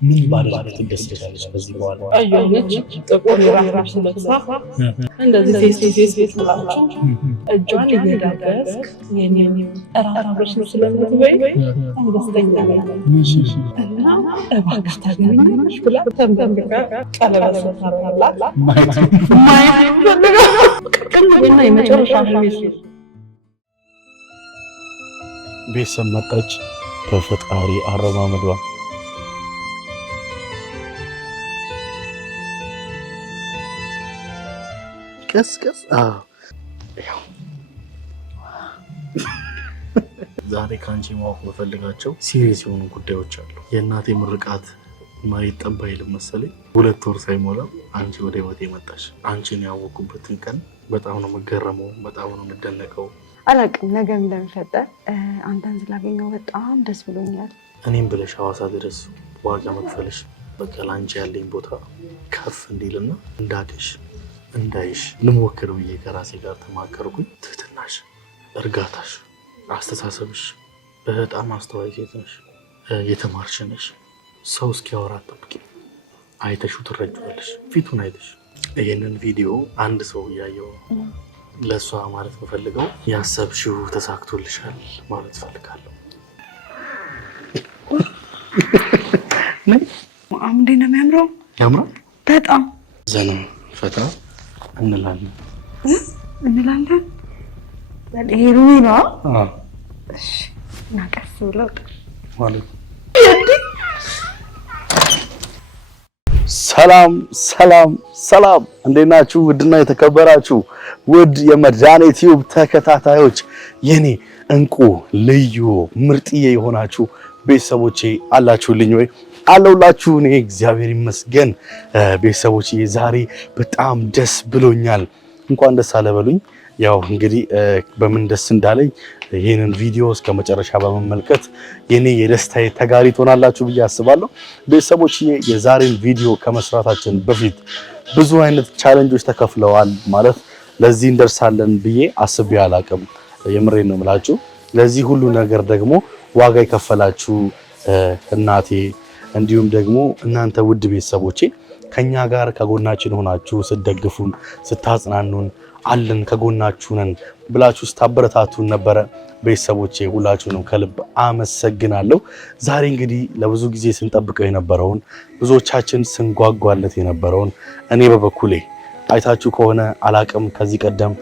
ምን ባደረግት ደስ ይላልሽ? ከዚህ በኋላ አየሁልሽ ጥቁር የራፍራሽ ለብሳ እንደዚህ ፌስ ቱ ፌስ ብላችሁ እጇን እየዳበስክ የኔን ራፍራሽ ስለምትበይ ደስተኛ ነኝ እና እባክሽ ታገቢኛለሽ ብላ ተንበርክካ ቀለበት ሰጥታላት ማየት ፈልጋ የመጨረሻ ቤተሰብ መጣች። በፈጣሪ አረማመዷ ቀስቀስ ዛሬ ካንቺ ማወቅ በፈልጋቸው ሲሪየስ የሆኑ ጉዳዮች አሉ። የእናቴ ምርቃት መሬት ጠብ አይልም መሰለኝ 2 ወር ሳይሞላ አንቺ ወደ ህይወቴ መጣሽ። አንቺን ያወቅኩበትን ቀን በጣም ነው መገረመው፣ በጣም ነው መደነቀው። አላቅም ነገ እንደምፈጠር አንተን ስላገኘው በጣም ደስ ብሎኛል። እኔም ብለሽ ሐዋሳ ድረስ ዋጋ መክፈልሽ በቃ ላንቺ ያለኝ ቦታ ከፍ እንዲልና እንዳገሽ እንዳይሽ ልሞክር ብዬ ከራሴ ጋር ተማከርኩኝ። ትህትናሽ፣ እርጋታሽ፣ አስተሳሰብሽ በጣም አስተዋይ ሴት ነሽ፣ የተማርሽ ነሽ። ሰው እስኪያወራ አትጠብቂ፣ አይተሽው ትረጂዋለሽ። ፊቱን አይተሽ ይሄንን ቪዲዮ አንድ ሰው እያየው ለሷ ማለት ፈልገው ያሰብሽው ተሳክቶልሻል ማለት ፈልጋለሁ። አምዴ ነው የሚያምረው። ያምራል በጣም ዘና ፈታ እንላለን። ይሄ ሩሚ ነው። እሺ ናቀስ ብለው ማለት ሰላም ሰላም ሰላም፣ እንዴት ናችሁ? ውድና የተከበራችሁ ውድ የመድኃኒት ቲዩብ ተከታታዮች የኔ እንቁ ልዩ ምርጥዬ የሆናችሁ ቤተሰቦቼ አላችሁልኝ ወይ? አለሁላችሁ። እኔ እግዚአብሔር ይመስገን። ቤተሰቦቼ ዛሬ በጣም ደስ ብሎኛል። እንኳን ደስ አለ በሉኝ። ያው እንግዲህ በምን ደስ እንዳለኝ ይሄንን ቪዲዮ እስከ መጨረሻ በመመልከት የኔ የደስታዬ ተጋሪ ትሆናላችሁ ብዬ አስባለሁ። ቤተሰቦች የዛሬን ቪዲዮ ከመስራታችን በፊት ብዙ አይነት ቻሌንጆች ተከፍለዋል። ማለት ለዚህ እንደርሳለን ብዬ አስቤ አላቅም። የምሬን ነው የምላችሁ። ለዚህ ሁሉ ነገር ደግሞ ዋጋ የከፈላችሁ እናቴ እንዲሁም ደግሞ እናንተ ውድ ቤተሰቦቼ ከኛ ጋር ከጎናችን ሆናችሁ ስትደግፉን ስታጽናኑን አለን ከጎናችሁ ነን ብላችሁ ስታበረታቱን ነበረ። ቤተሰቦቼ ሁላችሁንም ከልብ አመሰግናለሁ። ዛሬ እንግዲህ ለብዙ ጊዜ ስንጠብቀው የነበረውን ብዙዎቻችን ስንጓጓለት የነበረውን እኔ በበኩሌ አይታችሁ ከሆነ አላቅም ከዚህ ቀደም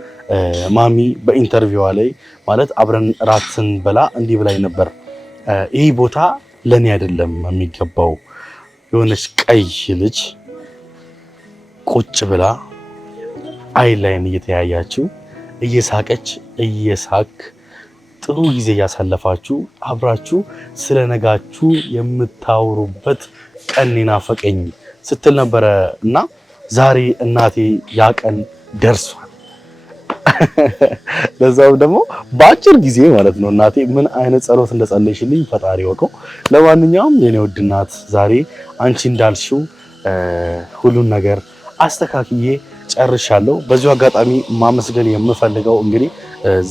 ማሚ በኢንተርቪዋ ላይ ማለት አብረን ራት ስንበላ እንዲህ ብላኝ ነበር። ይህ ቦታ ለኔ አይደለም የሚገባው፣ የሆነች ቀይ ልጅ ቁጭ ብላ አይን ላይን እየተያያችሁ እየሳቀች እየሳክ ጥሩ ጊዜ ያሳለፋችሁ አብራችሁ ስለነጋችሁ የምታወሩበት ቀን ናፈቀኝ ስትል ነበረ እና ዛሬ እናቴ ያ ቀን ደርሷል። ለዛው ደግሞ በአጭር ጊዜ ማለት ነው። እናቴ ምን አይነት ጸሎት እንደጸለይሽልኝ ፈጣሪ ወቀው። ለማንኛውም የኔ ውድ እናት ዛሬ አንቺ እንዳልሽው ሁሉን ነገር አስተካክዬ ጨርሻለሁ። በዚሁ አጋጣሚ ማመስገን የምፈልገው እንግዲህ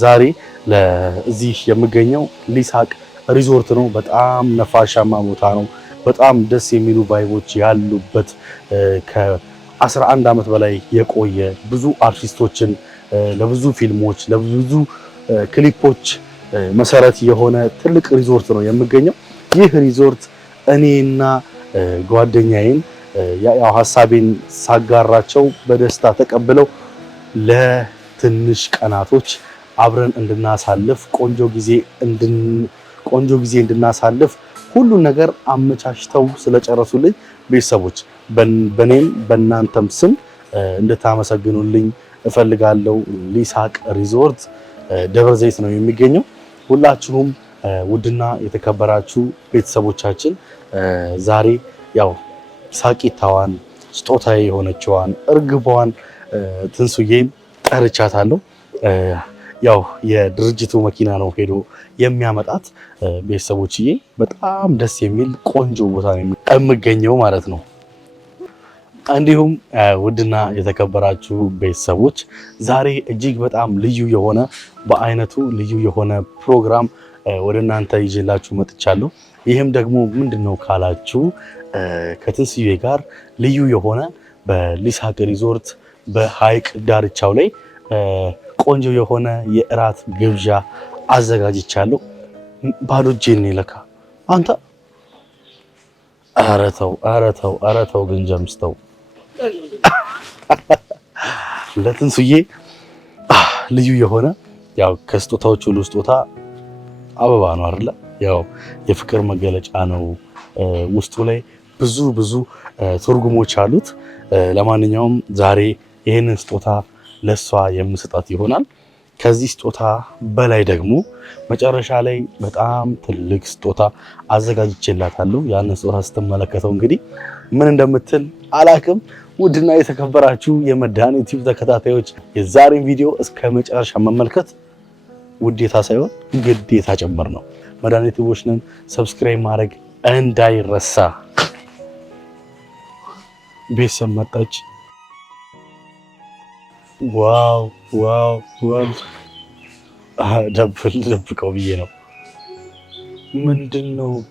ዛሬ ለዚህ የምገኘው ሊሳቅ ሪዞርት ነው። በጣም ነፋሻማ ቦታ ነው። በጣም ደስ የሚሉ ቫይቦች ያሉበት ከ11 ዓመት በላይ የቆየ ብዙ አርቲስቶችን ለብዙ ፊልሞች ለብዙ ክሊፖች መሰረት የሆነ ትልቅ ሪዞርት ነው የምገኘው። ይህ ሪዞርት እኔና ጓደኛዬን ያው ሐሳቤን ሳጋራቸው በደስታ ተቀብለው ለትንሽ ቀናቶች አብረን እንድናሳልፍ ቆንጆ ጊዜ እንድናሳልፍ ሁሉ ነገር አመቻችተው ስለጨረሱልኝ ቤተሰቦች በኔም በእናንተም ስም እንድታመሰግኑልኝ እፈልጋለሁ። ሊሳቅ ሪዞርት ደብረ ዘይት ነው የሚገኘው። ሁላችሁም ውድና የተከበራችሁ ቤተሰቦቻችን ዛሬ ያው ሳቂታዋን ስጦታዬ የሆነችዋን እርግቧን ትንሱዬን ጠርቻታለሁ። ያው የድርጅቱ መኪና ነው ሄዶ የሚያመጣት። ቤተሰቦችዬ በጣም ደስ የሚል ቆንጆ ቦታ ነው የምገኘው ማለት ነው። እንዲሁም ውድና የተከበራችሁ ቤተሰቦች ዛሬ እጅግ በጣም ልዩ የሆነ በአይነቱ ልዩ የሆነ ፕሮግራም ወደ እናንተ ይዤላችሁ መጥቻለሁ። ይህም ደግሞ ምንድነው ካላችሁ ከትንስዬ ጋር ልዩ የሆነ በሊሳቅ ሪዞርት በሐይቅ ዳርቻው ላይ ቆንጆ የሆነ የእራት ግብዣ አዘጋጅቻለሁ። ባዶ እጄን ነው ለካ አንተ። ኧረ ተው ግን ጀምስተው ለትንስዬ ልዩ የሆነ ያው ከስጦታዎች ሁሉ ስጦታ አበባ ነው አይደለ? ያው የፍቅር መገለጫ ነው። ውስጡ ላይ ብዙ ትርጉሞች አሉት። ለማንኛውም ዛሬ ይህንን ስጦታ ለሷ የምሰጣት ይሆናል። ከዚህ ስጦታ በላይ ደግሞ መጨረሻ ላይ በጣም ትልቅ ስጦታ አዘጋጅቼላታለሁ። ያንን ስጦታ ስትመለከተው እንግዲህ ምን እንደምትል አላቅም። ውድና የተከበራችሁ የመድኃኒት ቲዩብ ተከታታዮች የዛሬን ቪዲዮ እስከ መጨረሻ መመልከት ውዴታ ሳይሆን ግዴታ ጭምር ነው። መድኃኒት ቲዩቦች ነን። ሰብስክራይብ ማድረግ እንዳይረሳ። ቤተሰብ መጣች። ዋው ደብቀው ብዬ ነው።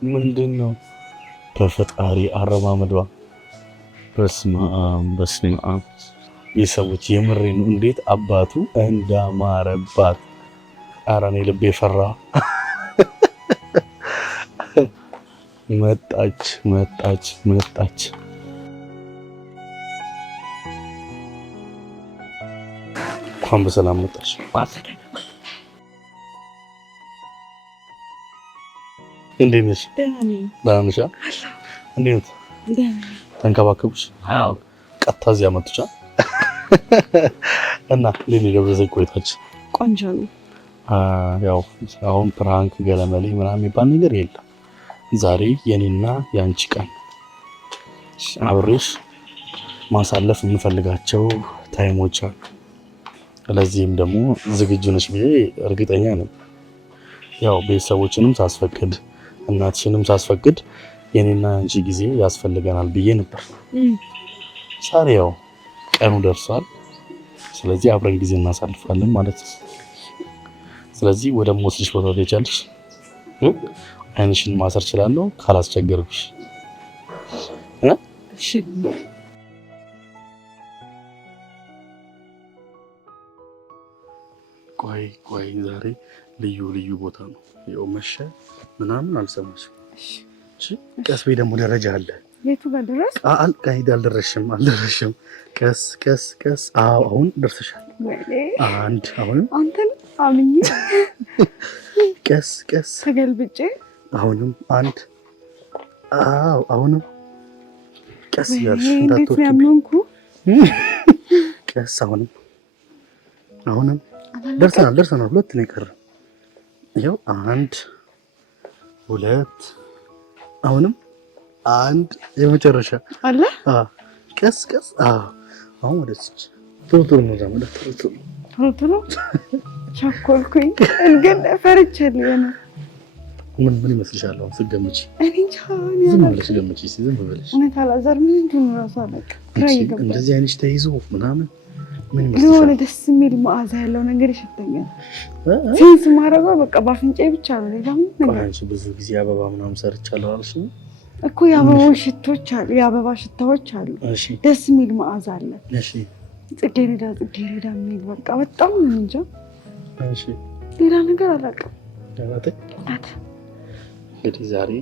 ምንድነው? በፈጣሪ አረማመዷ በስመ አብ ቤተሰቦች የምሬ ነው። እንዴት አባቱ እንዳማረባት! ኧረ እኔ ልቤ ፈራ። መጣች። እንኳን በሰላም መጣች። እንዴት ነሽ? ደህና ነሽ? እንዴት ተንከባከቡሽ? ቀጥታ እዚህ አመጡሽ እና እንዴት ነው ደብረ ዘይት ቆይታችን? ቆንጆ ነው። ያው አሁን ፕራንክ ገለመሌ ምናምን የሚባል ነገር የለም። ዛሬ የኔና የአንቺ ቀን አብሬሽ ማሳለፍ የምፈልጋቸው ታይሞች አሉ። ለዚህም ደግሞ ዝግጁ ነሽ ብዬ እርግጠኛ ነኝ። ያው ቤተሰቦችንም ሳስፈቅድ እናትሽንም ሳስፈቅድ የኔና አንቺ ጊዜ ያስፈልገናል ብዬ ነበር። ዛሬ ያው ቀኑ ደርሷል። ስለዚህ አብረን ጊዜ እናሳልፋለን ማለት ነው። ስለዚህ ወደ ሞትሽ ቦታ ትሄጃለሽ። አይንሽን ማሰር እችላለሁ ካላስቸገርኩሽ። እሺ ቆይ ዛሬ ልዩ ቦታ ነው። ያው መሸ ምናምን አልሰማሽም። እሺ ቀስ በይ። ደግሞ ደረጃ አለ። የቱ ጋር ድረስ? አልደረሽም። ቀስ። አሁን ደርሰሻል። አንድ አሁንም አንተን አምኜ ቀስ ተገልብጬ አሁንም አንድ። አሁንም ቀስ ያልሽ እንዳትወርቂ። ቀስ አሁንም ደርሰናል። ሁለት ነው የቀረው። ይኸው አንድ ሁለት፣ አሁንም አንድ የመጨረሻ አለ። ቀስ አሁን ወደዚህ ቶሎ ነው ዛመዳ ቶሎ ቸኮልኩኝ፣ ግን ፈርቻለሁ። ምን ይመስልሻል? አሁን ስትገምጪ እኔ እንጃ። ዝም ብለሽ ገምጪ። ዝም ብለሽ እውነት አላዛር ምንድን ነው እራሱ አለቀ። እንደዚህ አይነሽ ተይዞ ምናምን ምን ይመስልሻል? የሆነ ደስ የሚል መዓዛ ያለው ነገር ይሸተኛል። ሴንስ ማድረገው በቃ በአፍንጫዬ ብቻ ነው። ሌላ ምን ነገር አንቺ ብዙ ጊዜ አበባ ምናምን ሰርቻለሁ አልሽኝ እኮ። የአበባዎች ሽቶች አሉ፣ የአበባ ሽታዎች አሉ። እሺ ደስ የሚል መዓዛ አለ። እሺ ጽጌረዳ የሚል በቃ በጣም ነው እንጃ። እሺ ሌላ ነገር አላውቅም። እንግዲህ ዛሬ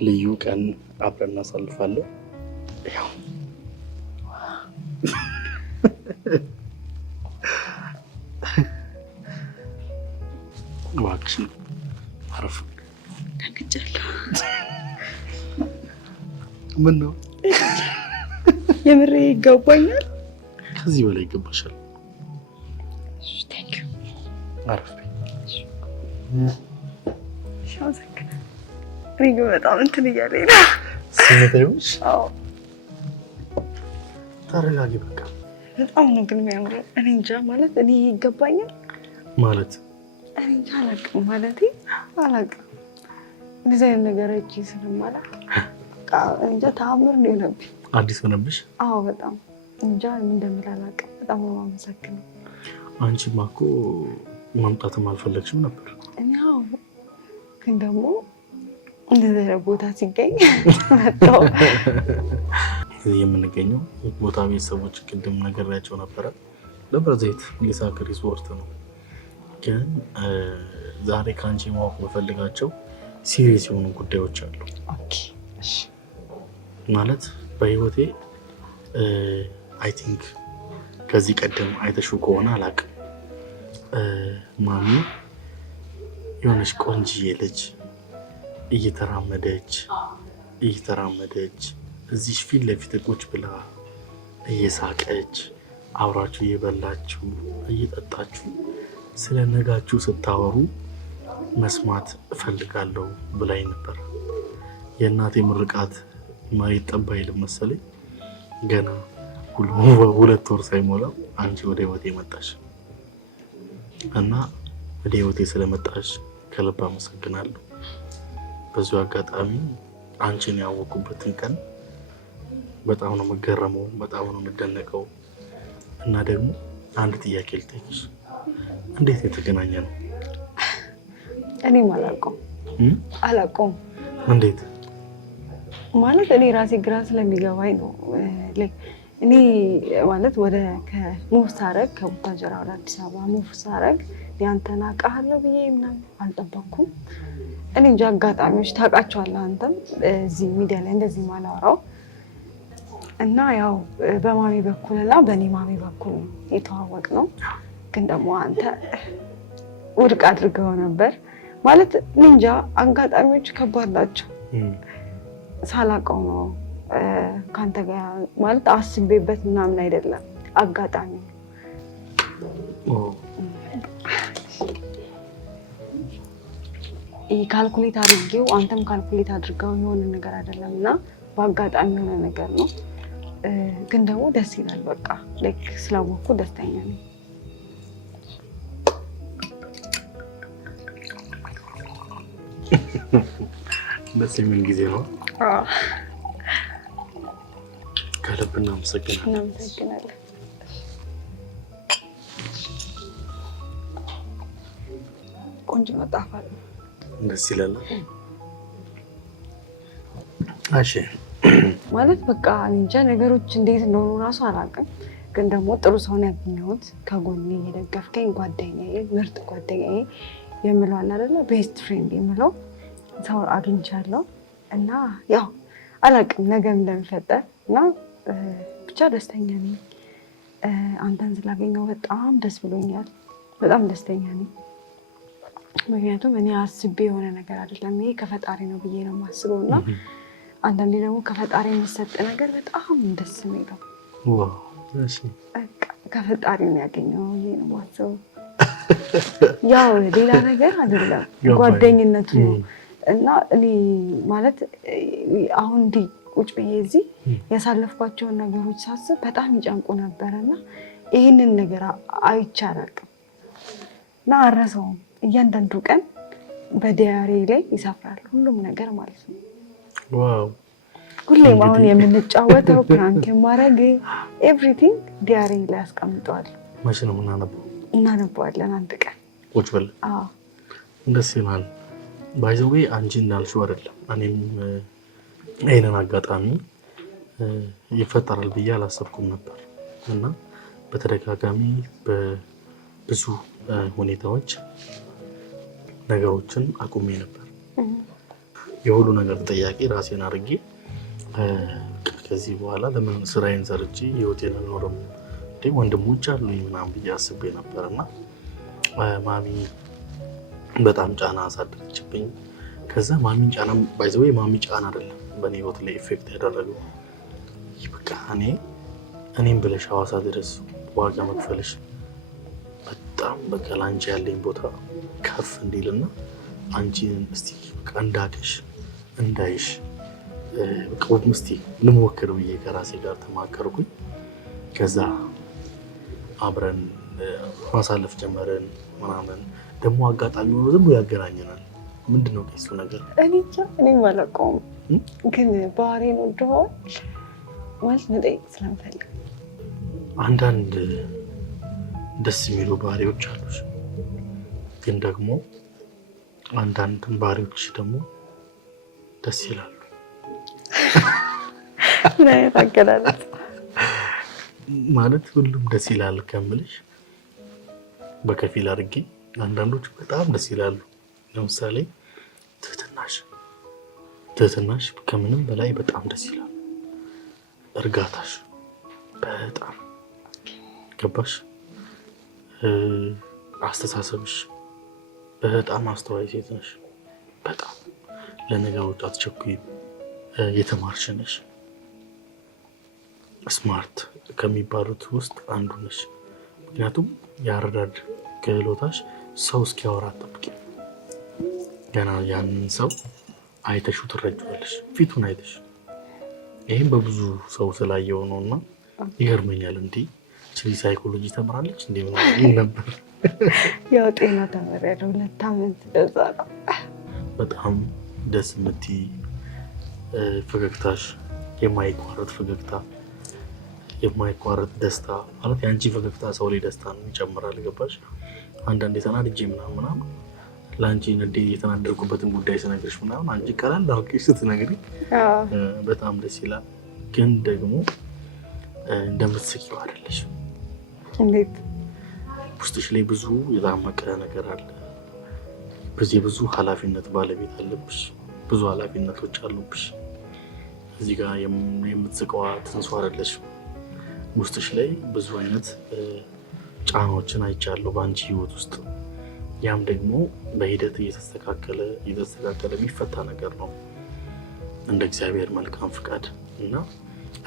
ልዩ ቀን አብረን እናሳልፋለን። ያው እባክሽን አረፍ። ደንግጫለሁ። ምን ነው? የምሬ ይገባኛል። ከዚህ በላይ ይገባሻል። አረፍ። ሪንግ በጣም እንትን እያለኝ ነው። ስሜታዊሽ? አዎ። ተረጋጊ በቃ። በጣም ነው ግን የሚያምረው። እኔ እንጃ ማለት እኔ ይገባኛል ማለት እኔ እንጃ አላውቅም ማለት አላውቅም። እንደዚህ አይነት ነገር እጅ ስለማላውቅ እንጃ ተአምር ነው የሆነብኝ። አዲስ ሆነብሽ? አዎ በጣም እንጃ ምን እንደምል አላውቅም። በጣም ነው የማመሰግነው። አንቺማ እኮ መምጣትም አልፈለግሽም ነበር። እኔ አዎ፣ ግን ደግሞ እንደዚህ ቦታ ሲገኝ መጣው የምንገኘው ቦታ ቤተሰቦች ቅድም ነገራቸው ነበረ ደብረ ዘይት ሊሳክ ሪዞርት ነው። ግን ዛሬ ከአንቺ ማወቅ በፈልጋቸው ሲሪየስ የሆኑ ጉዳዮች አሉ። ኦኬ እሺ። ማለት በህይወቴ አይ ቲንክ ከዚህ ቀደም አይተሽው ከሆነ አላውቅም፣ ማሚ የሆነች ቆንጅዬ ልጅ እየተራመደች እዚህ ፊት ለፊት ቁጭ ብላ እየሳቀች አብራችሁ እየበላችሁ እየጠጣችሁ ስለ ነጋችሁ ስታወሩ መስማት እፈልጋለሁ ብላኝ ነበር። የእናቴ ምርቃት መሬት ጠብ አይልም መሰለኝ። ገና 2 ወር ሳይሞላው አንቺ ወደ ህይወቴ መጣሽ እና ወደ ህይወቴ ስለመጣሽ ከልብ አመሰግናለሁ። በዚሁ አጋጣሚ አንቺን ያወቁበትን ቀን በጣም ነው የምገረመው፣ በጣም ነው የምደነቀው። እና ደግሞ አንድ ጥያቄ ልጠይቅሽ፣ እንዴት የተገናኘ ነው? እኔም አላውቀውም። እንዴት ማለት እኔ ራሴ ግራ ስለሚገባኝ ነው። እኔ ማለት ወደ ሙቭ ሳረግ ከቡታጀራ ወደ አዲስ አበባ ሙቭ ሳረግ ያንተን አውቃለሁ ብዬ ምናምን አልጠበኩም። እኔ እንጃ አጋጣሚዎች ታውቃቸዋለህ አንተም እዚህ ሚዲያ ላይ እንደዚህ ማላወራው እና ያው በማሚ በኩልና በእኔ ማሚ በኩል የተዋወቅ ነው። ግን ደግሞ አንተ ውድቅ አድርገው ነበር ማለት እንጃ። አጋጣሚዎች ከባድ ናቸው። ሳላውቀው ነው ከአንተ ጋር ማለት አስቤበት ምናምን አይደለም፣ አጋጣሚ ነው። ይህ ካልኩሌት አድርጌው አንተም ካልኩሌት አድርገው የሆነ ነገር አይደለም እና በአጋጣሚ የሆነ ነገር ነው። ግን ደግሞ ደስ ይላል። በቃ ላይክ ስላወቅኩ ደስተኛ ነኝ። ደስ የሚል ጊዜ ነው። ከልብ እናመሰግናለን። ቆንጆ ነው፣ ጣፋጭ ነው፣ ደስ ይላል። እሺ ማለት በቃ እንጃ ነገሮች እንዴት እንደሆኑ እራሱ አላውቅም። ግን ደግሞ ጥሩ ሰውን ያገኘሁት ከጎኔ የደገፍከኝ ጓደኛዬ፣ ምርጥ ጓደኛዬ የምለው አለ አይደለ፣ ቤስት ፍሬንድ የምለው ሰው አግኝቻለሁ እና ያው አላውቅም ነገም እንደሚፈጠር እና ብቻ ደስተኛ ነኝ። አንተን ስላገኘው በጣም ደስ ብሎኛል። በጣም ደስተኛ ነኝ። ምክንያቱም እኔ አስቤ የሆነ ነገር አይደለም፣ ይሄ ከፈጣሪ ነው ብዬ ነው የማስበው እና አንዳንዴ ደግሞ ከፈጣሪ የሚሰጥ ነገር በጣም ደስ የሚለው ከፈጣሪ ነው ያገኘው ብዬ ነው የማስበው። ያው ሌላ ነገር አይደለም፣ ጓደኝነቱ ነው እና እኔ ማለት አሁን እንዲህ ቁጭ ብዬ እዚህ ያሳለፍኳቸውን ነገሮች ሳስብ በጣም ይጨንቁ ነበረ እና ይህንን ነገር አይቼ አላውቅም እና አልረሳውም። እያንዳንዱ ቀን በዲያሪ ላይ ይሰፍራል ሁሉም ነገር ማለት ነው። ሁሌም አሁን የምንጫወተው ፕራንክ የማረግ ኤቭሪቲንግ ዲያሪ ላይ አስቀምጠዋለሁ። መቼ ነው የምናነበው? እናነበዋለን አንድ ቀን ቁጭ ብለን። ደስ ይላል። ባይ ዘ ዌይ አንቺ እንዳልሽው አይደለም፣ እኔም ይሄንን አጋጣሚ ይፈጠራል ብዬ አላሰብኩም ነበር እና በተደጋጋሚ በብዙ ሁኔታዎች ነገሮችን አቁሜ ነበር። የሁሉ ነገር ተጠያቂ ራሴን አድርጌ ከዚህ በኋላ ለምን ስራዬን ሰርቼ ህይወቴን አልኖርም እንዴ ወንድሞች አሉኝ ምናምን ብዬ አስቤ ነበር እና ማሚ በጣም ጫና አሳደረችብኝ። ከዛ ማሚን ጫና ባይ ዘ ዌይ ማሚ ጫና አይደለም በእኔ ህይወት ላይ ኢፌክት ያደረገው በቃ እኔም ብለሽ ሐዋሳ ድረስ ዋጋ መክፈልሽ በጣም በቃ ላንቺ ያለኝ ቦታ ከፍ እንዲልና አንቺን እስቲ በቃ እንዳቅሽ እንዳይሽ በቃ እስቲ ልሞክር ብዬ ከራሴ ጋር ተማከርኩኝ። ከዛ አብረን ማሳለፍ ጀመረን ምናምን። ደግሞ አጋጣሚ ሆኖ ዝም ብሎ ያገናኘናል። ምንድነው እሱ ነገር? እኔም አላውቀውም፣ ግን ባህሪን ወደዋል ማለት መጠየቅ ስለምፈልግ አንዳንድ ደስ የሚሉ ባህሪዎች አሉሽ፣ ግን ደግሞ አንዳንድ ባህሪዎች ደግሞ ደስ ይላሉ። ምን አይነት አገላለጽ ማለት ሁሉም ደስ ይላል ከምልሽ በከፊል አድርጌ አንዳንዶቹ በጣም ደስ ይላሉ። ለምሳሌ ትህትናሽ ከምንም በላይ በጣም ደስ ይላል። እርጋታሽ በጣም ገባሽ። አስተሳሰብሽ በጣም አስተዋይ ሴት ነሽ። በጣም ለነገሮች አትቸኩይም። የተማርሽ ነሽ። ስማርት ከሚባሉት ውስጥ አንዱ ነሽ። ምክንያቱም የአረዳድ ክህሎታሽ ሰው እስኪያወራ አትጠብቂ። ገና ያንን ሰው አይተሽው ትረጂዋለሽ፣ ፊቱን አይተሽ። ይህም በብዙ ሰው ስላየው ነው እና ይገርመኛል። እንዲህ ችሊ ሳይኮሎጂ ተምራለች እንዲህ ምን ነበር? ያው ጤና ተምሬያለሁ 2 ዓመት ደዛ ነው። በጣም ደስ የምትይ ፈገግታሽ፣ የማይቋረጥ ፈገግታ፣ የማይቋረጥ ደስታ ማለት የአንቺ ፈገግታ ሰው ላይ ደስታ ነው ይጨምራል። ገባሽ? አንዳንዴ ተናድጄ ምናምን ለአንቺ ነዴ የተናደርኩበትን ጉዳይ ስነግርሽ ምናምን አንቺ ቀላል አድርገሽ ስትነግሪ በጣም ደስ ይላል። ግን ደግሞ እንደምትስቂው አይደለሽም። እንዴት? ውስጥሽ ላይ ብዙ የታመቀ ነገር አለ። ብዙ ኃላፊነት ባለቤት አለብሽ። ብዙ ኃላፊነቶች አሉብሽ። እዚህ ጋር የምትስቀዋ ትንሷ አይደለሽም። ውስጥሽ ላይ ብዙ አይነት ጫናዎችን አይቻለሁ በአንቺ ህይወት ውስጥ። ያም ደግሞ በሂደት እየተስተካከለ የሚፈታ ነገር ነው እንደ እግዚአብሔር መልካም ፍቃድ እና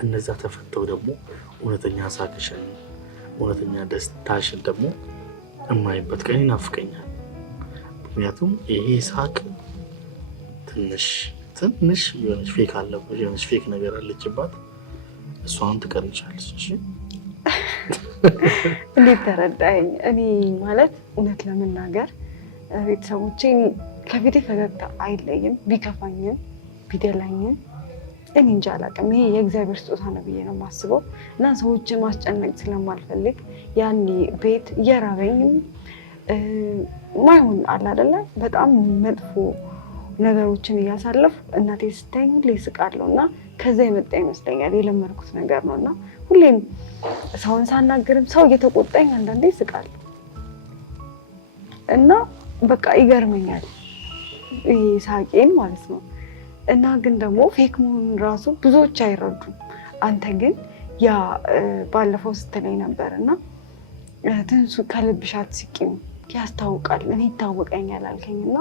እነዛ ተፈተው ደግሞ እውነተኛ ሳቅሽን፣ እውነተኛ ደስታሽን ደግሞ እማይበት ቀን ይናፍቀኛል። ምክንያቱም ይሄ ሳቅ ትንሽ የሆነች ፌክ አለበት፣ የሆነች ፌክ ነገር አለችባት። እሷን ትቀንቻለች። እሺ እንዴት ተረዳኸኝ? እኔ ማለት እውነት ለመናገር ቤተሰቦቼን ከፊቴ ፈገግታ አይለይም። ቢከፋኝም ቢደላኝም እኔ እንጃ አላውቅም። ይሄ የእግዚአብሔር ስጦታ ነው ብዬ ነው የማስበው እና ሰዎችን ማስጨነቅ ስለማልፈልግ ያኔ ቤት እየራበኝም ማይሆን አለ አይደለ በጣም መጥፎ ነገሮችን እያሳለፉ እናቴ ስታይኝ ሁሌ ስቃለሁ እና ከዛ የመጣ ይመስለኛል የለመድኩት ነገር ነው እና ሁሌም ሰውን ሳናግርም ሰው እየተቆጣኝ አንዳንዴ ስቃለሁ እና በቃ ይገርመኛል ይሄ ሳቄን ማለት ነው። እና ግን ደግሞ ፌክ መሆኑን ራሱ ብዙዎች አይረዱም። አንተ ግን ያ ባለፈው ስትለኝ ነበር እና ትንሱ ከልብሽ አትስቂም ያስታውቃል፣ እኔ ይታወቀኛል አልከኝ እና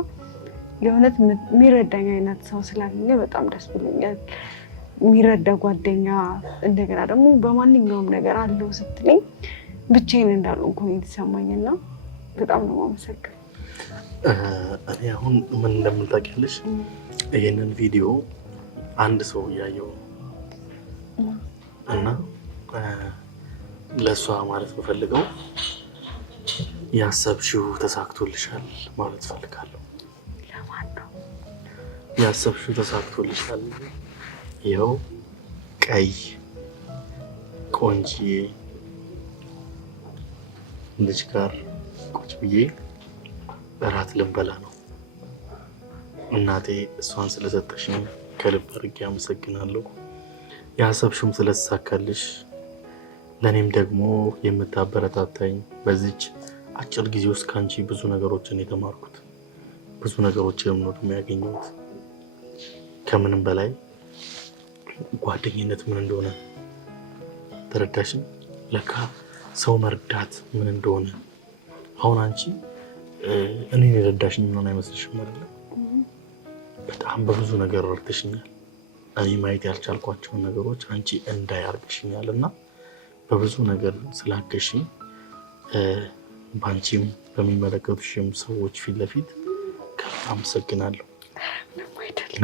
የእውነት የሚረዳኝ አይነት ሰው ስላገኘ በጣም ደስ ብሎኛል። የሚረዳ ጓደኛ እንደገና ደግሞ በማንኛውም ነገር አለው ስትለኝ ብቻዬን እንዳልሆንኩ ነው የተሰማኝና በጣም ነው የማመሰግነው። እኔ አሁን ምን እንደምን ታውቂያለሽ? ይህንን ቪዲዮ አንድ ሰው እያየው እና ለእሷ ማለት የምፈልገው ያሰብሽው ተሳክቶልሻል ማለት ፈልጋለሁ። ለማን ነው ያሰብሽው ተሳክቶልሻል? ይኸው ቀይ ቆንጂዬ ልጅ ጋር ቁጭ ብዬ እራት ልንበላ ነው። እናቴ እሷን ስለሰጠሽኝ ከልብ አድርጌ አመሰግናለሁ። ያሰብሽውም ስለተሳካልሽ ለእኔም ደግሞ የምታበረታታኝ በዚች አጭር ጊዜ ውስጥ ከአንቺ ብዙ ነገሮችን የተማርኩት ብዙ ነገሮችን ነው የሚያገኘሁት። ከምንም በላይ ጓደኝነት ምን እንደሆነ ተረዳሽን? ለካ ሰው መርዳት ምን እንደሆነ አሁን አንቺ እኔን የረዳሽኝ ምን አይመስልሽም አይደል? በጣም በብዙ ነገር ረድተሽኛል። እኔ ማየት ያልቻልኳቸውን ነገሮች አንቺ እንዳያርግሽኛል እና በብዙ ነገር ስላገሽኝ በአንቺም በሚመለከቱሽም ሰዎች ፊት ለፊት ከልብ አመሰግናለሁ።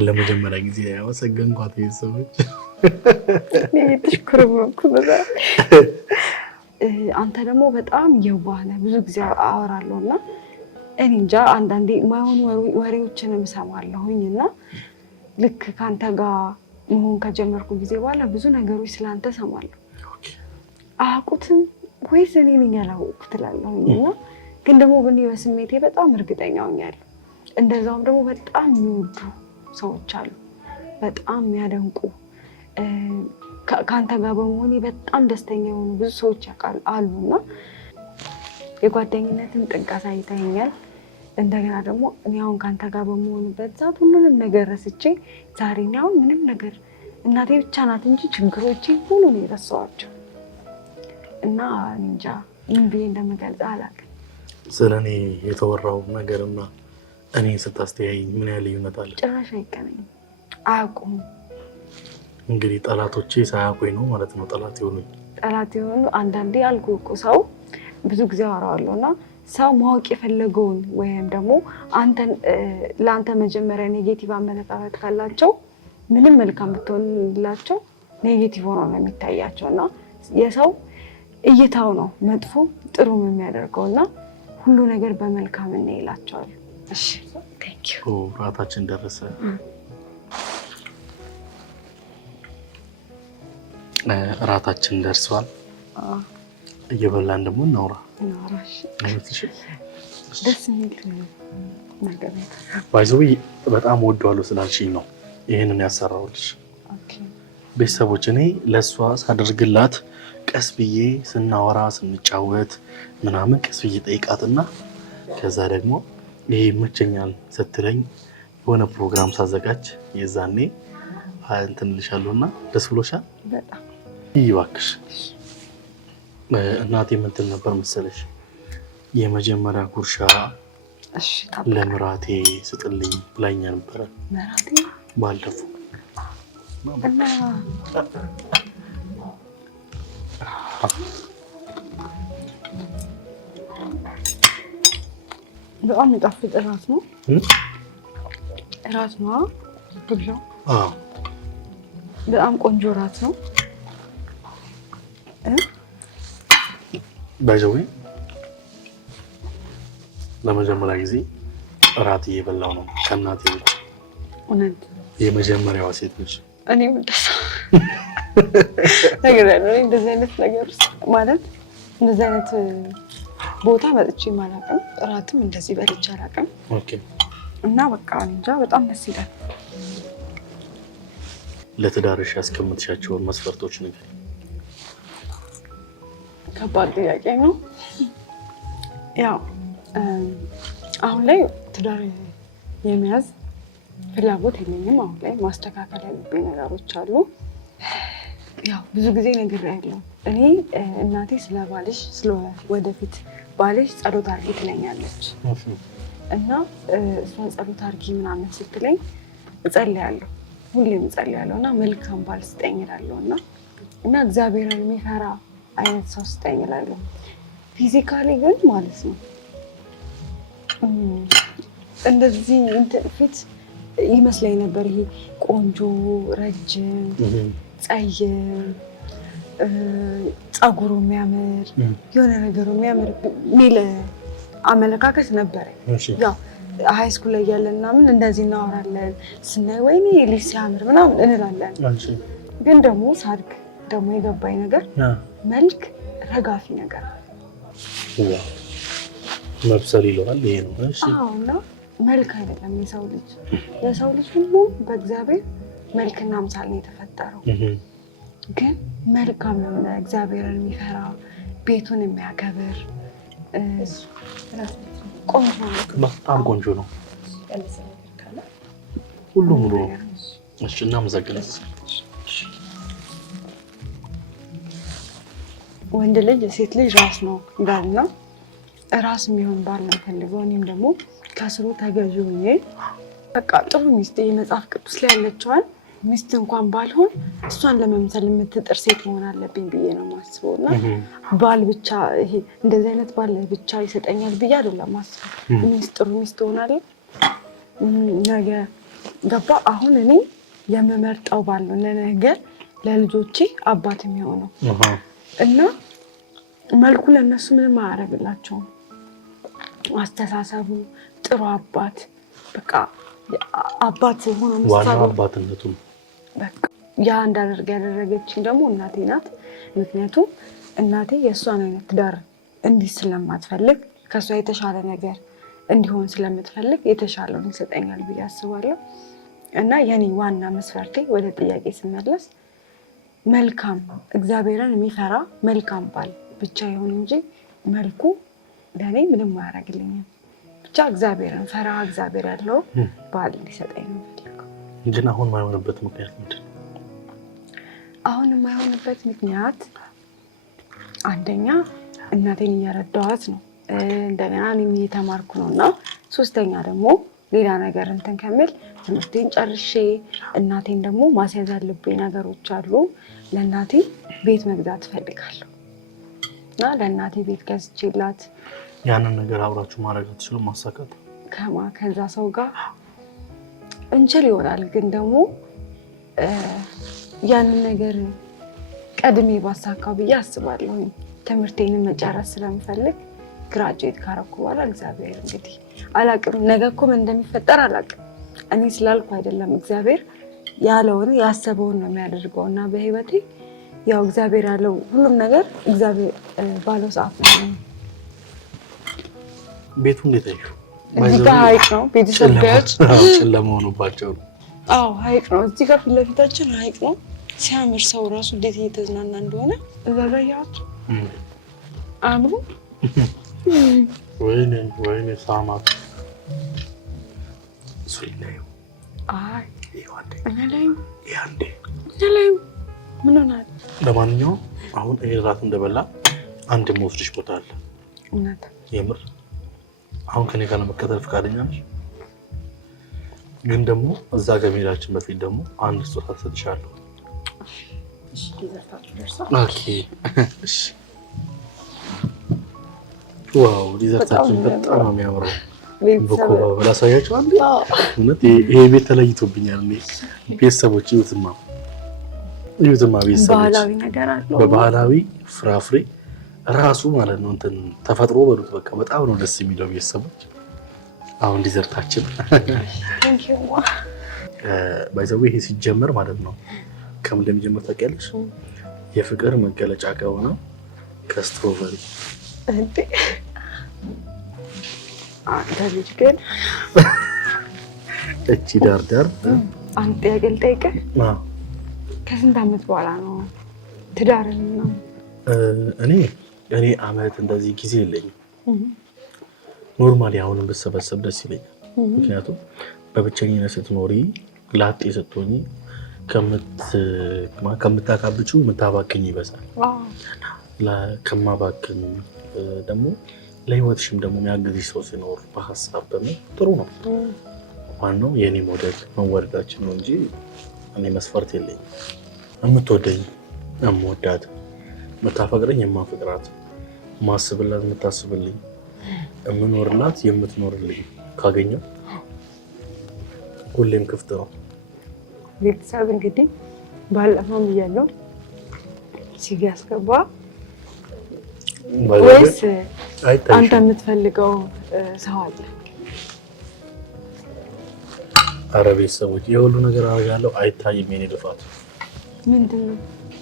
ለመጀመሪያ ጊዜ ያመሰገንኳት ቤተሰቦች አንተ ደግሞ በጣም የዋህ ነህ። ብዙ ጊዜ አወራለሁ እና እኔ እንጃ አንዳንዴ የማይሆኑ ወሬዎችንም እሰማለሁኝ እና ልክ ከአንተ ጋር መሆን ከጀመርኩ ጊዜ በኋላ ብዙ ነገሮች ስለአንተ እሰማለሁ። አያውቁትም ወይስ እኔ ነኝ ያላወቅኩት እላለሁኝ እና ግን ደግሞ እኔ በስሜቴ በጣም እርግጠኛ ሆኛለሁ። እንደዛውም ደግሞ በጣም የሚወዱ ሰዎች አሉ በጣም የሚያደንቁ ካንተ ጋር በመሆኔ በጣም ደስተኛ የሆኑ ብዙ ሰዎች አሉና የጓደኝነትን ጥግ አሳይተኸኛል። እንደገና ደግሞ እኔ አሁን ካንተ ጋር በመሆንበት ሰዓት ሁሉንም ነገር ረስቼ ዛሬ እኔ አሁን ምንም ነገር እናቴ ብቻ ናት እንጂ ችግሮቼ ሁሉ ነው የረሳኋቸው እና እንጃ ምን ብዬ እንደምገልጽ አላውቅም። ስለ እኔ የተወራው ነገርና እኔ ስታስተያየኝ ምን ያህል ልዩነት አለ? ጭራሽ አይገናኝም፣ አያውቁም። እንግዲህ ጠላቶቼ ሳያውቁኝ ነው ማለት ነው ጠላት የሆኑ አንዳንዴ አልኩህ እኮ ሰው ብዙ ጊዜ አወራዋለሁ እና ሰው ማወቅ የፈለገውን ወይም ደግሞ ለአንተ መጀመሪያ ኔጌቲቭ አመለካከት ካላቸው ምንም መልካም ብትሆንላቸው ኔጌቲቭ ሆኖ ነው የሚታያቸው እና የሰው እይታው ነው መጥፎ ጥሩ የሚያደርገው እና ሁሉ ነገር በመልካም እናይላቸዋል። እሺ ቴንክ ዩ። ራታችን ደረሰ። ራታችን ደርሷል። እየበላን ደግሞ እናውራ። ደስ የሚል ነገር ባይዘው በጣም ወደዋለሁ ስላልሽኝ ነው ይሄንን ያሰራሁልሽ። ቤተሰቦች እኔ ለእሷ ሳደርግላት ቀስ ብዬ ስናወራ ስንጫወት ምናምን ቀስ ብዬ ጠይቃትና ከዛ ደግሞ ይሄ ይመቸኛል ስትለኝ የሆነ ፕሮግራም ሳዘጋጅ የዛኔ እንትን እልሻለሁና ደስ ብሎሻል? በጣም ይባክሽ። እናቴ ምን ትል ነበር መሰለሽ? የመጀመሪያ ጉርሻ ለምራቴ ስጥልኝ ብላኝ ነበረ። ምራቴ ባለፈው እና በጣም የሚጣፍጥ እራት ነው። እራት ነው ግብዣ። በጣም ቆንጆ እራት ነው። ባይዘዌ ለመጀመሪያ ጊዜ እራት እየበላው ነው ከእናቴ ውጭ። እውነት የመጀመሪያዋ ሴት ነች። እኔም እንደዛ ነገር ነው። እንደዚህ አይነት ነገር ማለት እንደዚህ አይነት ቦታ መጥቼ አላውቅም። እራትም እንደዚህ በልቼ አላውቅም። ኦኬ። እና በቃ እንጃ በጣም ደስ ይላል። ለትዳርሽ ያስቀምጥሻቸውን መስፈርቶች ንገሪኝ። ከባድ ጥያቄ ነው። ያው አሁን ላይ ትዳር የመያዝ ፍላጎት የለኝም። አሁን ላይ ማስተካከል ያሉብኝ ነገሮች አሉ። ያው ብዙ ጊዜ ነግሬያለሁ። እኔ እናቴ ስለ ባልሽ ስለ ወደፊት ባልሽ ጸሎት አድርጊ ትለኛለች እና እሷን ጸሎት አድርጊ ምናምን ስትለኝ እጸልያለሁ፣ ሁሌም እጸልያለሁ እና መልካም ባል ስጠኝ እላለሁ እና እግዚአብሔርን የሚፈራ አይነት ሰው ስጠኝ እላለሁ። ፊዚካሊ ግን ማለት ነው እንደዚህ ፊት ይመስለኝ ነበር። ይሄ ቆንጆ ረጅም ፀይም ፀጉሩ የሚያምር የሆነ ነገሩ የሚያምር ሚል አመለካከት ነበረ። ያው ሃይ ስኩል ላይ ያለን ምናምን እንደዚህ እናወራለን፣ ስናይ ወይኔ ልጅ ሲያምር ምናምን እንላለን። ግን ደግሞ ሳድግ ደግሞ የገባኝ ነገር መልክ ረጋፊ ነገር መብሰል ይለዋል። ይሄ ነው። እሺ እና መልክ አይደለም የሰው ልጅ ሁሉም በእግዚአብሔር መልክና አምሳል ነው የተፈጠረው። ግን መልካም የሆነ እግዚአብሔርን የሚፈራ ቤቱን የሚያከብር ቆንጆ ነው። በጣም ቆንጆ ነው ሁሉም ነው። እሺ እናመሰግናለን። ወንድ ልጅ ሴት ልጅ ራስ ነው እንዳልና ራስ የሚሆን ባል ነው ፈልገው። እኔም ደግሞ ከስሩ ተገዥ ሆኜ በቃ ጥሩ ሚስት የመጽሐፍ ቅዱስ ላይ ያለችዋን ሚስት እንኳን ባልሆን እሷን ለመምሰል የምትጥር ሴት መሆን አለብኝ ብዬ ነው የማስበው። እና ባል ብቻ ይሄ እንደዚህ አይነት ባል ብቻ ይሰጠኛል ብዬ አይደለም የማስበው። ሚስት ጥሩ ሚስት ሆናለሁ ነገ ገባ። አሁን እኔ የምመርጠው ባል ነው ለነገ ለልጆቼ አባት የሚሆነው እና መልኩ ለነሱ ምንም አያደርግላቸውም። አስተሳሰቡ ጥሩ አባት በቃ አባት ሆኖ ዋናው አባትነቱ በቃ ያ እንዳደርግ ያደረገችኝ ደግሞ እናቴ ናት። ምክንያቱም እናቴ የእሷን አይነት ትዳር እንዲህ ስለማትፈልግ ከእሷ የተሻለ ነገር እንዲሆን ስለምትፈልግ የተሻለውን ይሰጠኛል ብዬ አስባለሁ። እና የኔ ዋና መስፈርቴ ወደ ጥያቄ ስመለስ መልካም እግዚአብሔርን የሚፈራ መልካም ባል ብቻ ይሁን እንጂ መልኩ ለእኔ ምንም አያደርግልኝም። ብቻ እግዚአብሔርን ፈራ እግዚአብሔር ያለው ባል እንዲሰጠኝ ነው የምፈልገው። ግን አሁን የማይሆንበት ምክንያት ምንድን ነው? አሁን የማይሆንበት ምክንያት አንደኛ እናቴን እየረዳኋት ነው፣ እንደገና እኔም እየተማርኩ ነው እና ሶስተኛ ደግሞ ሌላ ነገር እንትን ከምል ትምህርቴን ጨርሼ እናቴን ደግሞ ማስያዝ ያለብኝ ነገሮች አሉ። ለእናቴ ቤት መግዛት እፈልጋለሁ እና ለእናቴ ቤት ገዝቼላት ያንን ነገር አብራችሁ ማድረግ አትችሉም? ማሳካት ከዛ ሰው ጋር እንችል ይሆናል፣ ግን ደግሞ ያንን ነገር ቀድሜ ባሳካው ብዬ አስባለሁ። ትምህርቴንም መጨረስ ስለምፈልግ ግራጁዌት ካረኩ በኋላ እግዚአብሔር እንግዲህ አላቅም፣ ነገ እኮ ምን እንደሚፈጠር አላቅም። እኔ ስላልኩ አይደለም፣ እግዚአብሔር ያለውን ያሰበውን ነው የሚያደርገው እና በህይወቴ ያው እግዚአብሔር ያለው ሁሉም ነገር እግዚአብሔር ባለው ሰዓት ነው። ቤቱ እንዴት አዩ? እዚህ ጋር ሀይቅ ነው፣ ቤተሰብ ጋዮች ጨለማ ሆኖባቸው ነው። አዎ ሀይቅ ነው፣ እዚህ ጋር ፊት ለፊታችን ሀይቅ ነው። ሲያምር ሰው ራሱ እንዴት እየተዝናና እንደሆነ እዛ ጋር ያያችሁ አምሩ ወይኔ ሳማት ሱሪናዩ አይ ይዋንዴ ላይ ምን ሆናል? ለማንኛውም አሁን ይሄ ራት እንደበላ አንድ የምወስድሽ ቦታ አለ። እውነት የምር አሁን ከኔ ጋር ለመከተል ፈቃደኛ ነሽ? ግን ደግሞ እዛ ከመሄዳችን በፊት ደግሞ አንድ ስጦታ ሰጥሻለሁ። እሺ ዲዘርታችሁ ደርሷል። ኦኬ እሺ። ዋው ዲዘርታችን በጣም ነው የሚያምረው። በኮባ በላሳያችሁ አንዴ። እውነት ይሄ ቤት ተለይቶብኛል። ቤተሰቦች ይዩትማ ቤተሰቦች ባህላዊ ነገር አለው። በባህላዊ ፍራፍሬ ራሱ ማለት ነው እንትን ተፈጥሮ በሉት በቃ በጣም ነው ደስ የሚለው ቤተሰቦች። አሁን ዲዘርታችን ባይዘው ይሄ ሲጀመር ማለት ነው ከምን እንደሚጀምር ታውቂያለሽ? የፍቅር መገለጫ ከሆነ ከስትሮበሪ እንዴ አንተ ልጅ ግን እቺ ዳር አንተ ጥያቄ ልጠይቅህ። ከስንት ዓመት በኋላ ነው ትዳርን ነው? እኔ አመት እንደዚህ ጊዜ የለኝም። ኖርማሊ አሁንም ብሰበሰብ ደስ ይለኛል። ምክንያቱም በብቸኝነት ስትኖሪ ላጤ ስትሆኚ ከምታካብቺው የምታባክኝ ይበዛል። ከማባክኝ ደግሞ ለህይወትሽም ደግሞ የሚያግዝሽ ሰው ሲኖር በሀሳብ በምን ጥሩ ነው። ዋናው የኔ ሞዴል መወደዳችን ነው እንጂ እኔ መስፈርት የለኝም። የምትወደኝ የምወዳት፣ የምታፈቅረኝ የማፈቅራት፣ ማስብላት የምታስብልኝ፣ የምኖርላት የምትኖርልኝ ካገኘው ሁሌም ክፍት ነው። ቤተሰብ እንግዲህ ባለፈው እያለው ሲቪ ያስገባ ወይስ አንተ የምትፈልገው ሰው አለ? ኧረ ቤተሰቦች የሁሉ ነገር አደርጋለሁ አይታይም። የኔ ልፋት ምንድን ነው?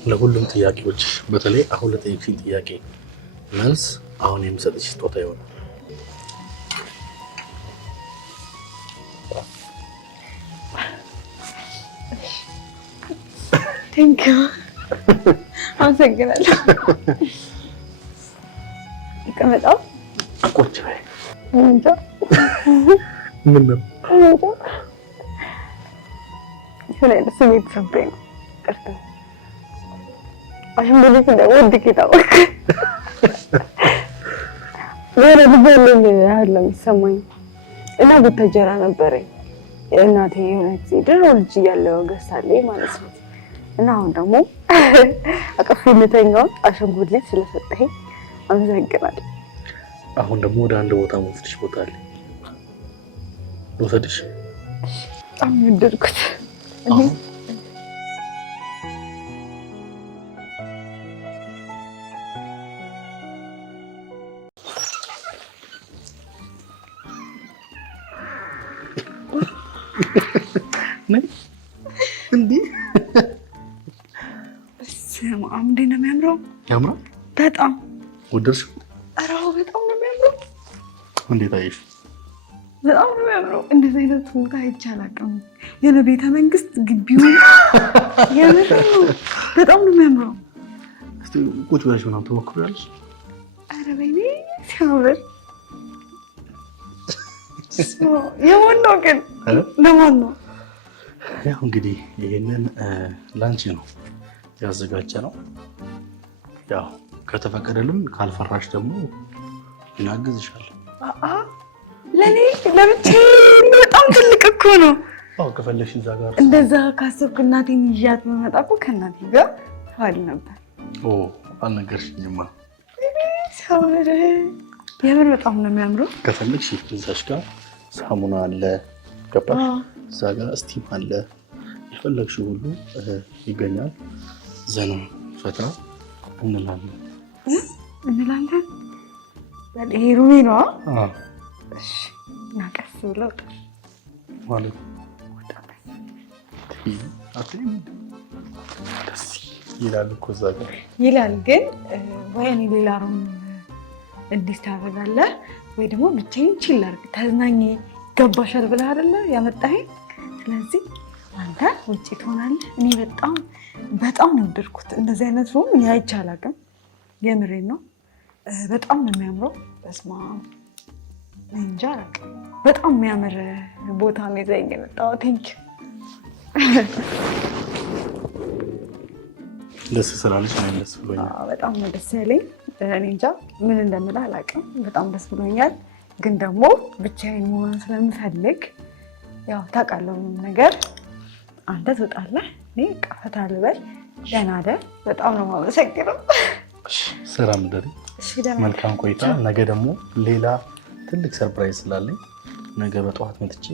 ለሁሉም ጥያቄዎች በተለይ አሁን ለጠየቅሽኝ ጥያቄ መልስ አሁን የምሰጥሽ ስጦታ ይሆናል። ቴንኪው አመሰግናለሁ። ይቀመጣው ቁጭ በይ። እንጃ ምን ነው የሆነ ስሜት ሰብረኝ ነው። ቅርታ አሽሙሌት እንደወድ ጌታወቅ ለኔ ልበልኝ ያህል የሚሰማኝ እና ቡታጀራ ነበረኝ እናቴ የሆነ ጊዜ ድሮ ልጅ እያለሁ ገዝታለኝ ማለት ነው። እና አሁን ደግሞ አቀፍ የምተኛውን አሸንጉሊት ስለሰጠኝ አመሰግናለሁ። አሁን ደግሞ ወደ አንድ ቦታ መውሰድሽ ቦታ አለ። ልውሰድሽ? በጣም ወደድኩት። እንዲህ እንዴት ነው የሚያምረው? ያምራል በጣም ወደድሽው? ኧረ በጣም ነው የሚያምረው። እንዴት አየሽ? በጣም ነው የሚያምረው። እንደዚህ አይነት ቦታ አይቼ አላውቅም። የሆነ ቤተ መንግስት ግቢው የምር ነው። በጣም ነው የሚያምረው። እስቲ ቁጭ ብለሽ ምናምን ትሞክሪያለሽ? ኧረ በይኔ ሲያምር። የማን ነው ግን? ለማን ነው? ያው እንግዲህ ይሄንን ላንቺ ነው ያዘጋጀ ነው። ያው ከተፈቀደልን ካልፈራሽ ደግሞ እናግዝሻለን። ለኔ ለብቻዬ በጣም ትልቅ እኮ ነው። አዎ ከፈለሽ እዛ ጋር እንደዛ ካሰብክ እናቴን ይዣት በመጣ እኮ ከእናቴ ጋር ታዋል ነበር። አልነገርሽኝማ። ሲያምር የምር በጣም ነው የሚያምረው። ከፈለግሽ እዛሽ ጋር ሳሙና አለ፣ ገባሽ? እዛ ጋር ስቲም አለ፣ የፈለግሽው ሁሉ ይገኛል። ዘና ፈታ እንላለን። ይሄ ሩሜ ነው። እሺ ናቀስ ብለው ማለት ደስ ይላል እኮ እዛ ጋር ይላል። ግን ወይ እኔ ሌላ ሩም እንዲህ ታደርጋለህ ወይ ደግሞ ብቻዬን ቺል አድርግ ተዝናኝ ገባሻል ብለህ አይደለ ያመጣኸኝ። ስለዚህ አንተ ውጪ ትሆናለህ። እኔ በጣም ነው የወደድኩት። እንደዚህ አይነት ሩም እኔ አይቼ አላውቅም። የምሬን ነው። በጣም ነው የሚያምረው። በስመ አብ እንጃ አላውቅም። በጣም የሚያምር ቦታ ነው ይዘኸኝ የመጣው። ቴንኪው። ደስ ስላለች ነው ደስ ብሎኛል። በጣም ነው ደስ ያለኝ። እኔ እንጃ ምን እንደምልህ አላውቅም። በጣም ደስ ብሎኛል። ግን ደግሞ ብቻዬን መሆን ስለምፈልግ ያው ታውቃለህ ነገር አንተ ትወጣለህ፣ እኔ ፈታ ልበል። ደህና ደር። በጣም ነው የማመሰግነው። ሰላም ደሪ። መልካም ቆይታ። ነገ ደግሞ ሌላ ትልቅ ሰርፕራይዝ ስላለኝ ነገ በጠዋት መጥቼ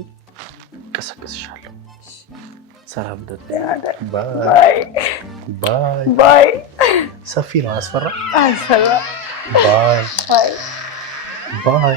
ቀሰቅስሻለሁ። ሰላም ደሪ። ባይ ባይ ባይ። ሰፊ ነው። አስፈራ አስፈራ። ባይ ባይ ባይ።